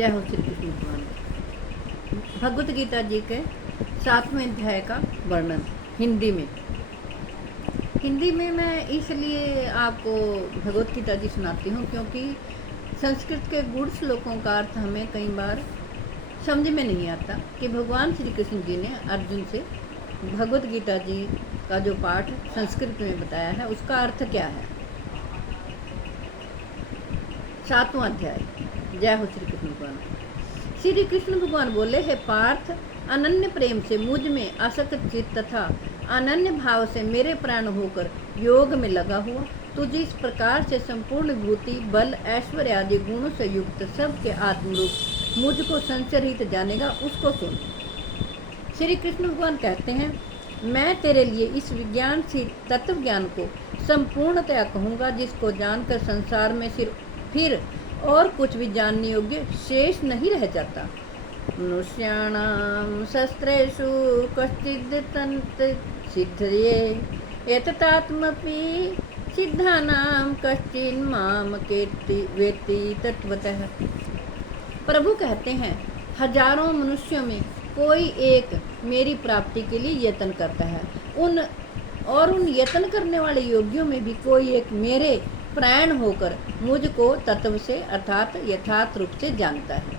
जय हो श्री कृष्ण भगवान। भगवत गीता जी के 7वें अध्याय का वर्णन हिंदी में मैं इसलिए आपको भगवत गीता जी सुनाती हूँ क्योंकि संस्कृत के गूढ़ श्लोकों का अर्थ हमें कई बार समझ में नहीं आता कि भगवान श्री कृष्ण जी ने अर्जुन से भगवत गीता जी का जो पाठ संस्कृत में बताया है उसका अर्थ क्या है। 7वां अध्याय। जय हो श्री कृष्ण भगवान। श्री कृष्ण भगवान बोले, हे पार्थ, अनन्य प्रेम से मुझ में आसक्त चित्त तथा अनन्य भाव से मेरे प्राण होकर योग में लगा हुआ तू जिस प्रकार से संपूर्ण भूति बल ऐश्वर्य आदि गुणों से युक्त सबके आत्मरूप मुझको संशय रहित जानेगा उसको सुन। श्री कृष्ण भगवान कहते हैं, मैं तेरे लिए इस विज्ञान से तत्व ज्ञान को संपूर्णतया कहूँगा जिसको जानकर संसार में फिर और कुछ भी जानने योग्य शेष नहीं रह जाता। मनुष्याणाम शस्त्रेषु कश्चिद् तन्त सिद्धये एततात्मपि सिद्धानाम कश्चिन् माम केति वेति तत्वतः। प्रभु कहते हैं, हजारों मनुष्यों में कोई एक मेरी प्राप्ति के लिए यत्न करता है, उन यत्न करने वाले योगियों में भी कोई एक मेरे प्राण होकर मुझको तत्व से अर्थात यथार्थ रूप से जानता है।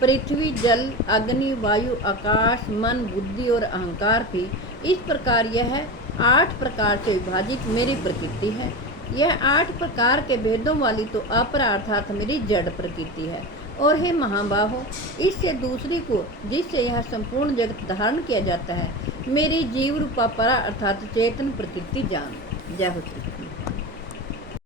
पृथ्वी, जल, अग्नि, वायु, आकाश, मन, बुद्धि और अहंकार भी इस प्रकार यह 8 प्रकार से विभाजित मेरी प्रकृति है। यह 8 प्रकार के भेदों वाली तो अपरा अर्थात मेरी जड़ प्रकृति है। और हे महाबाहो, इससे दूसरी को जिससे यह संपूर्ण जगत धारण किया जाता है मेरी जीव रूपा परा अर्थात चेतन प्रकृति जान। जय हो।